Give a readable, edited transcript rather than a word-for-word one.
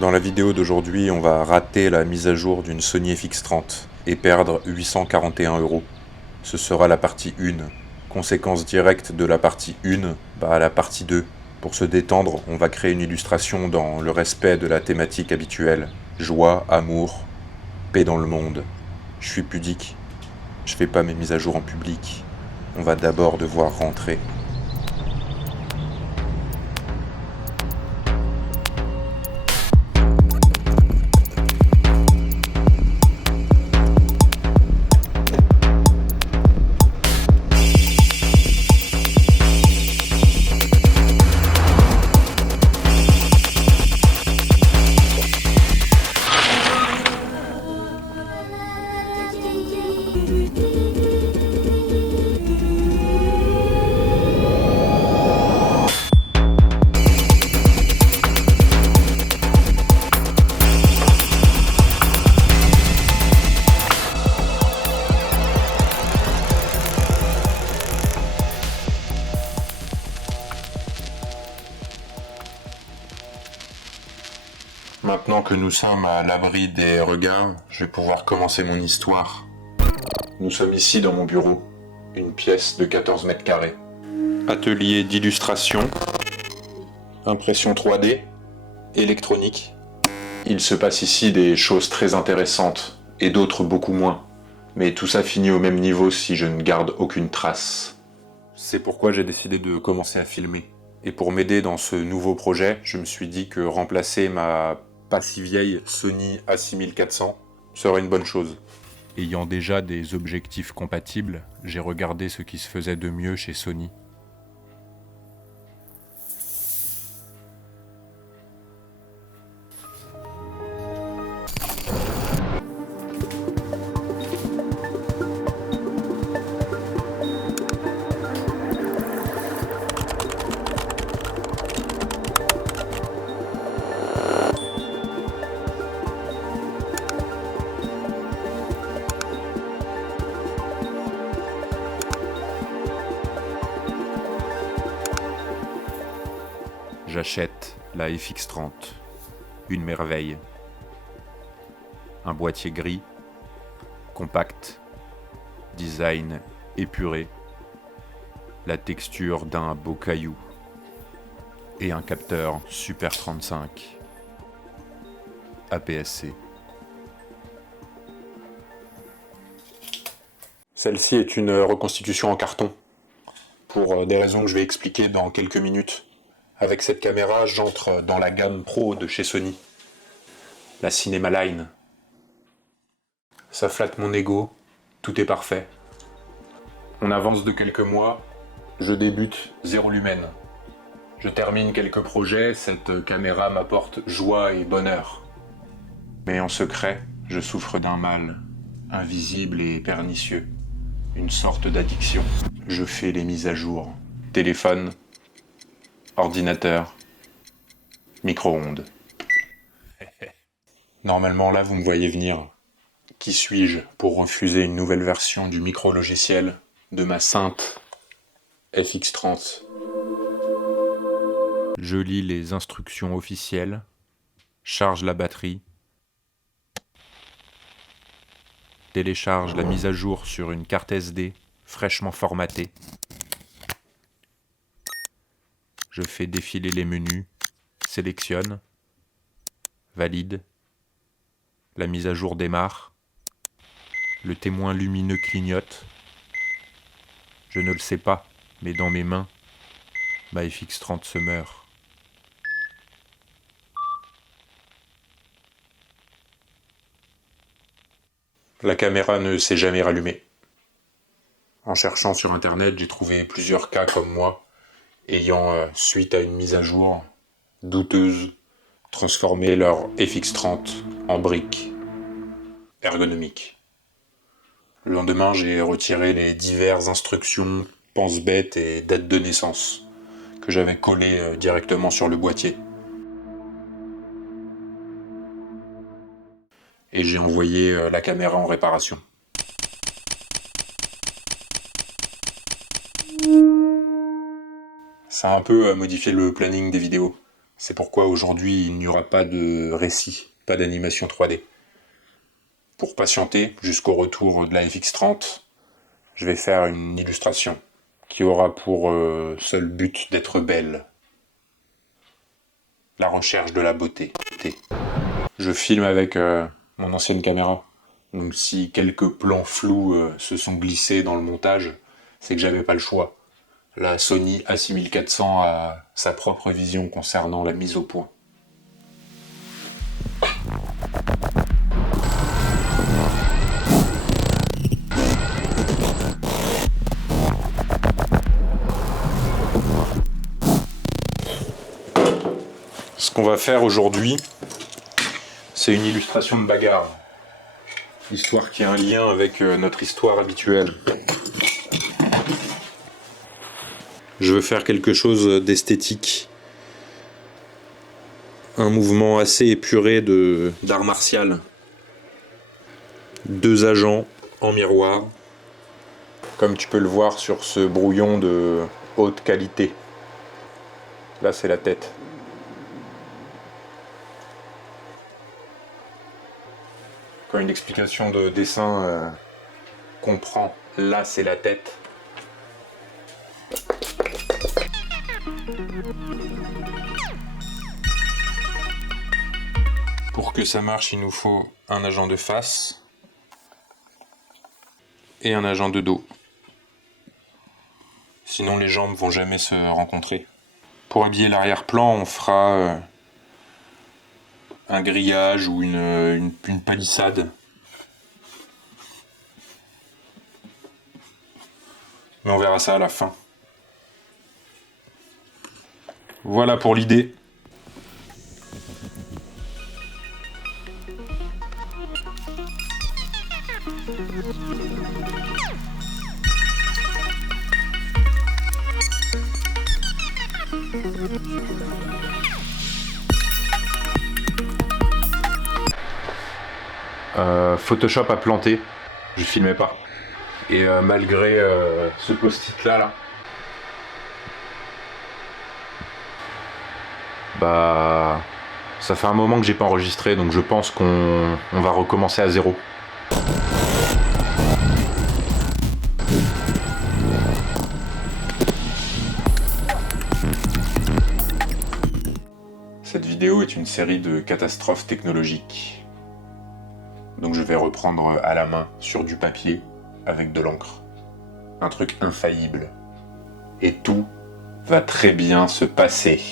Dans la vidéo d'aujourd'hui, on va rater la mise à jour d'une Sony FX30 et perdre 841 €. Ce sera la partie 1. Conséquence directe de la partie 1, la partie 2. Pour se détendre, on va créer une illustration dans le respect de la thématique habituelle. Joie, amour, paix dans le monde. Je suis pudique. Je fais pas mes mises à jour en public. On va d'abord devoir rentrer. Maintenant que nous sommes à l'abri des regards, je vais pouvoir commencer mon histoire. Nous sommes ici dans mon bureau, une pièce de 14 mètres carrés. Atelier d'illustration, impression 3D, électronique. Il se passe ici des choses très intéressantes, et d'autres beaucoup moins. Mais tout ça finit au même niveau si je ne garde aucune trace. C'est pourquoi j'ai décidé de commencer à filmer. Et pour m'aider dans ce nouveau projet, je me suis dit que remplacer ma pas si vieille Sony A6400 serait une bonne chose. Ayant déjà des objectifs compatibles, j'ai regardé ce qui se faisait de mieux chez Sony. J'achète la FX30, une merveille. Un boîtier gris, compact, design épuré, la texture d'un beau caillou et un capteur Super 35 APS-C. Celle-ci est une reconstitution en carton, pour des raisons que je vais expliquer dans quelques minutes. Avec cette caméra, j'entre dans la gamme Pro de chez Sony, la Cinema Line. Ça flatte mon ego, tout est parfait. On avance de quelques mois, je débute 0 lumen. Je termine quelques projets, cette caméra m'apporte joie et bonheur. Mais en secret, je souffre d'un mal, invisible et pernicieux, une sorte d'addiction. Je fais les mises à jour, téléphone, ordinateur, micro-ondes. Normalement là vous me voyez venir. Qui suis-je pour refuser une nouvelle version du micro-logiciel de ma sainte FX30 ? Je lis les instructions officielles, charge la batterie, télécharge la mise à jour sur une carte SD fraîchement formatée. Je fais défiler les menus, sélectionne, valide, la mise à jour démarre, le témoin lumineux clignote. Je ne le sais pas, mais dans mes mains, ma FX30 se meurt. La caméra ne s'est jamais rallumée. En cherchant sur internet, j'ai trouvé plusieurs cas comme moi, ayant, suite à une mise à jour douteuse, transformé leur FX30 en brique ergonomique. Le lendemain, j'ai retiré les diverses instructions, pense-bête et date de naissance que j'avais collées directement sur le boîtier. Et j'ai envoyé la caméra en réparation. Ça a un peu modifié le planning des vidéos. C'est pourquoi aujourd'hui il n'y aura pas de récit, pas d'animation 3D. Pour patienter jusqu'au retour de la FX30, je vais faire une illustration qui aura pour seul but d'être belle. La recherche de la beauté. Je filme avec mon ancienne caméra. Donc si quelques plans flous se sont glissés dans le montage, c'est que j'avais pas le choix. La Sony A6400 a sa propre vision concernant la mise au point. Ce qu'on va faire aujourd'hui, c'est une illustration de bagarre. Histoire qui a un lien avec notre histoire habituelle. Je veux faire quelque chose d'esthétique. Un mouvement assez épuré d'art martial. 2 agents en miroir, comme tu peux le voir sur ce brouillon de haute qualité. Là, c'est la tête. Quand une explication de dessin comprend, là, c'est la tête. Pour que ça marche, il nous faut un agent de face et un agent de dos. Sinon, les jambes vont jamais se rencontrer. Pour habiller l'arrière-plan, on fera un grillage ou une palissade. Mais on verra ça à la fin. Voilà pour l'idée. Photoshop a planté, je filmais pas. Et malgré ce post-it là, bah ça fait un moment que j'ai pas enregistré, donc je pense qu'on va recommencer à zéro. Cette vidéo est une série de catastrophes technologiques. Donc je vais reprendre à la main sur du papier avec de l'encre. Un truc infaillible. Et tout va très bien se passer.